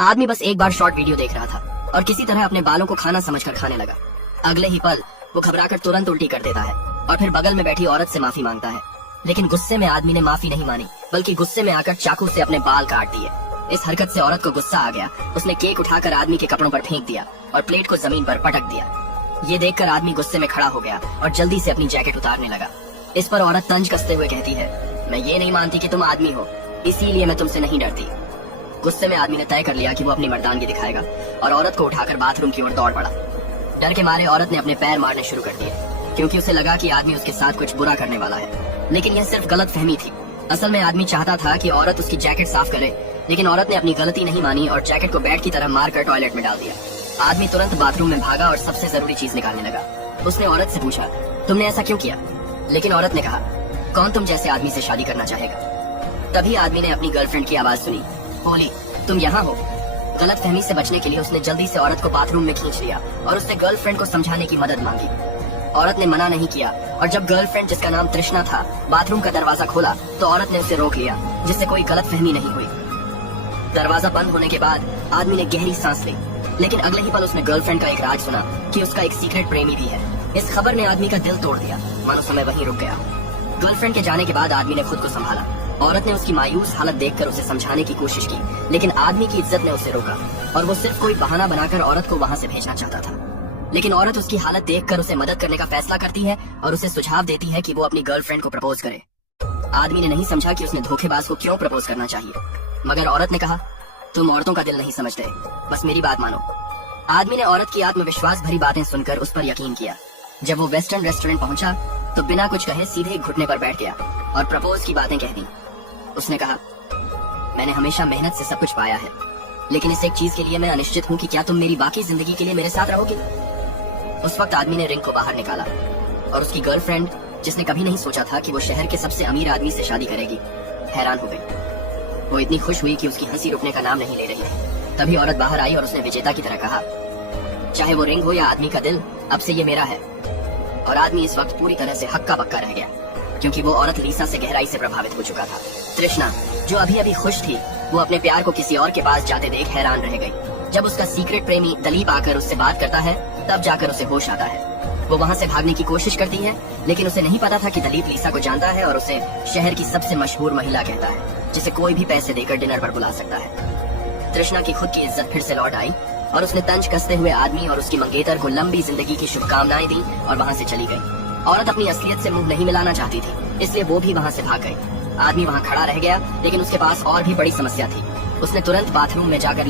आदमी बस एक बार शॉर्ट वीडियो देख रहा था और किसी तरह अपने बालों को खाना समझकर खाने लगा। अगले ही पल वो घबराकर तुरंत उल्टी कर देता है और फिर बगल में बैठी औरत से माफी मांगता है। लेकिन गुस्से में आदमी ने माफी नहीं मानी, बल्कि गुस्से में आकर चाकू से अपने बाल काट दिए। इस हरकत से औरत को गुस्सा आ गया। उसने केक उठाकर आदमी के कपड़ों पर फेंक दिया और प्लेट को जमीन पर पटक दिया। ये देखकर आदमी गुस्से में खड़ा हो गया और जल्दी से अपनी जैकेट उतारने लगा। इस पर औरत तंज कसते हुए कहती है, मैं ये नहीं मानती कि तुम आदमी हो, इसीलिए मैं तुमसे नहीं डरती। गुस्से में आदमी ने तय कर लिया कि वो अपनी मर्दानगी दिखाएगा और औरत को उठाकर बाथरूम की ओर दौड़ पड़ा। डर के मारे औरत ने अपने पैर मारने शुरू कर दिए, क्योंकि उसे लगा कि आदमी उसके साथ कुछ बुरा करने वाला है। लेकिन यह सिर्फ गलत फहमी थी। असल में आदमी चाहता था कि औरत उसकी जैकेट साफ करे, लेकिन औरत ने अपनी गलती नहीं मानी और जैकेट को बैट की तरह मारकर टॉयलेट में डाल दिया। आदमी तुरंत बाथरूम में भागा और सबसे जरूरी चीज निकालने लगा। उसने औरत से पूछा, तुमने ऐसा क्यों किया? लेकिन औरत ने कहा, कौन तुम जैसे आदमी से शादी करना चाहेगा? तभी आदमी ने अपनी गर्लफ्रेंड की आवाज सुनी, बोली, तुम यहाँ हो। गलत फहमी से बचने के लिए उसने जल्दी से औरत को बाथरूम में खींच लिया और उससे गर्लफ्रेंड को समझाने की मदद मांगी। औरत ने मना नहीं किया और जब गर्लफ्रेंड, जिसका नाम तृष्णा था, बाथरूम का दरवाजा खोला तो औरत ने उसे रोक लिया, जिससे कोई गलत फहमी नहीं हुई। दरवाजा बंद होने के बाद आदमी ने गहरी सांस ली, लेकिन अगले ही पल उसने गर्लफ्रेंड का एक राज सुना कि उसका एक सीक्रेट प्रेमी भी है। इस खबर ने आदमी का दिल तोड़ दिया, मानो समय वहीं रुक गया। गर्लफ्रेंड के जाने के बाद आदमी ने खुद को संभाला। औरत ने उसकी मायूस हालत देखकर उसे समझाने की कोशिश की, लेकिन आदमी की इज्जत ने उसे रोका और वो सिर्फ कोई बहाना बनाकर औरत को वहाँ से भेजना चाहता था। लेकिन औरत उसकी हालत देखकर उसे मदद करने का फैसला करती है और उसे सुझाव देती है कि वो अपनी गर्लफ्रेंड को प्रपोज करे। आदमी ने नहीं समझा कि उसने धोखेबाज को क्यों प्रपोज करना चाहिए, मगर औरत ने कहा, तुम औरतों का दिल नहीं समझते, बस मेरी बात मानो। आदमी ने औरत की आत्मविश्वास भरी बातें सुनकर उस पर यकीन किया। जब वो वेस्टर्न रेस्टोरेंट पहुंचा तो बिना कुछ कहे सीधे घुटने पर बैठ गया और प्रपोज की बातें कह दी। उसने कहा, मैंने हमेशा मेहनत से सब कुछ पाया है, लेकिन इस एक चीज के लिए मैं अनिश्चित हूँ कि क्या तुम मेरी बाकी जिंदगी के लिए मेरे साथ रहोगे। उस वक्त आदमी ने रिंग को बाहर निकाला और उसकी गर्लफ्रेंड, जिसने कभी नहीं सोचा था कि वो शहर के सबसे अमीर आदमी से शादी करेगी, हैरान हो गई। वो इतनी खुश हुई कि उसकी हंसी रुकने का नाम नहीं ले रही थी। तभी औरत बाहर आई और उसने विजेता की तरह कहा, चाहे वो रिंग हो या आदमी का दिल, अब से ये मेरा है। और आदमी इस वक्त पूरी तरह से हक्का बक्का रह गया, क्योंकि वो औरत लीसा से गहराई से प्रभावित हो चुका था। तृष्णा, जो अभी अभी खुश थी, वो अपने प्यार को किसी और के पास जाते देख हैरान रह गई। जब उसका सीक्रेट प्रेमी दलीप आकर उससे बात करता है, तब जाकर उसे होश आता है। वो वहाँ से भागने की कोशिश करती है, लेकिन उसे नहीं पता था कि दलीप लीसा को जानता है और उसे शहर की सबसे मशहूर महिला कहता है, जिसे कोई भी पैसे देकर डिनर पर बुला सकता है। तृष्णा की खुद की इज्जत फिर से लौट आई और उसने तंज कसते हुए आदमी और उसकी मंगेतर को लंबी जिंदगी की शुभकामनाएं दी और वहाँ से चली गई। औरत अपनी असलियत से मुंह नहीं मिलाना चाहती थी, इसलिए वो भी वहाँ से भाग गई। आदमी वहाँ खड़ा रह गया, लेकिन उसके पास और भी बड़ी समस्या थी। उसने तुरंत बाथरूम में जाकर